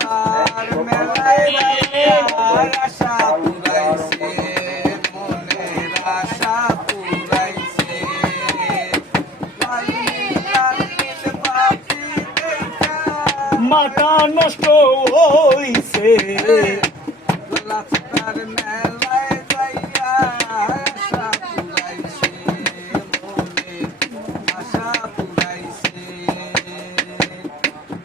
তার মেলায় আশা পুরাইছে, মনের আশা পুরাইছে। মাথা নষ্ট হইছে তার মেলায় যাইয়া আশা পুরাইছে, মনের আশা পুরাইছে।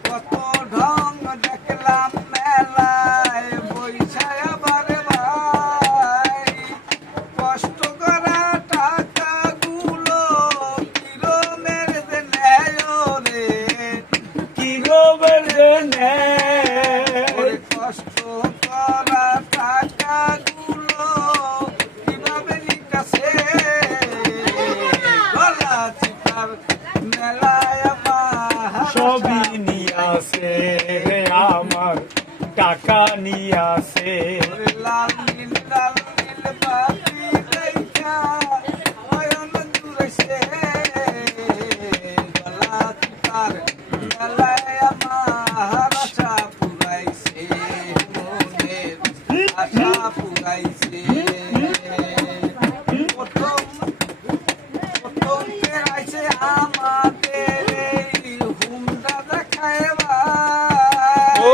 কত ঢং দেখলাম মেলায় বৈশায় আবার ভাই, কষ্ট করা টাকাগুলো কিরমের নেয় রে, কিরমের ওরে কষ্ট করা টাকাগুলো কিভাবে নিকাছে। গলা চিপার মেলায় আমার সবই নিয়াছে আমার টাকা নিয়াছে লাল নীল বাতি দেখা নয়ন জুড়েছে। গলা চিপার মেলায় আমার আশা পুরাইছে, মনের আশা পুরাইছে। প্রথম ফেরাইছে আমাদের এই হুন্ডা দেখায় ও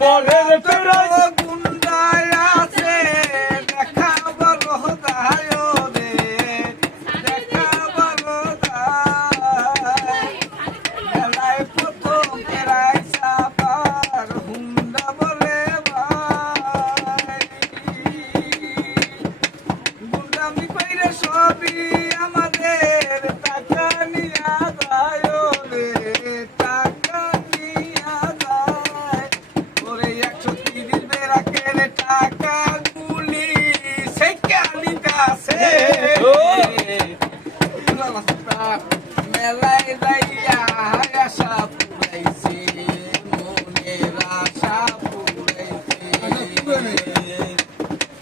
মনের ফেরাই গুন্ডায় আছে, দেখা বলো দায় রে, দেখা বলো দায়। মেলায় প্রথম ফেরাইছে আবার হুন্ডা বলে ভাই, গুন্ডামি কইরে সবই আমাদের টাকা নিয়া যায় রে, টাকা নিয়া যায়। ওরে 130 বেরাকের টাকা গুলি সেকা নিকাছে। মেলায় যাইয়া আশা পুরাইছে, মনের আশা পুরাইছে।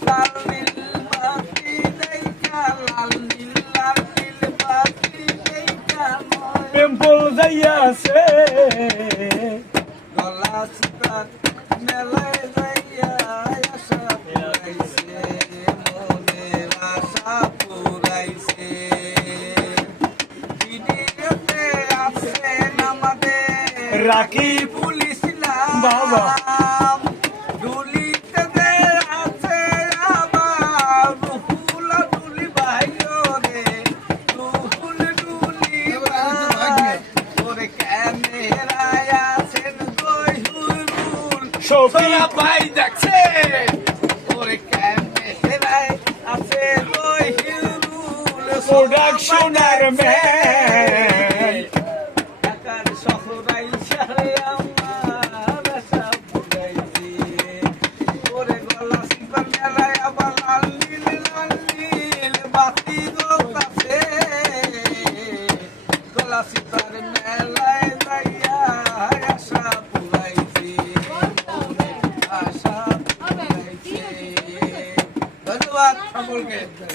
লাল নীল বাতি দেখা, লাল নীল বাতি দেখা টেম্পল যাইয়াছে গলা চিপার মেলায় যাইয়া আশা পুরাইছে, মনের আশা পুরাইছে। ভিডিওতে আছেন আমাদের রাকিব পুলিশ বাবা। নাম, ডুলিতে যে আছে আবার রুহুল ডুলি ভাই রে, রুহুল ডুলি ভাই। ওরে ক্যামেরায় আছেন জহিরুল, শফিক সোনা ভাই দেখছে। ওরে ক্যামেরায় আছে জহিরুল, প্রোডাকশনের ম্যান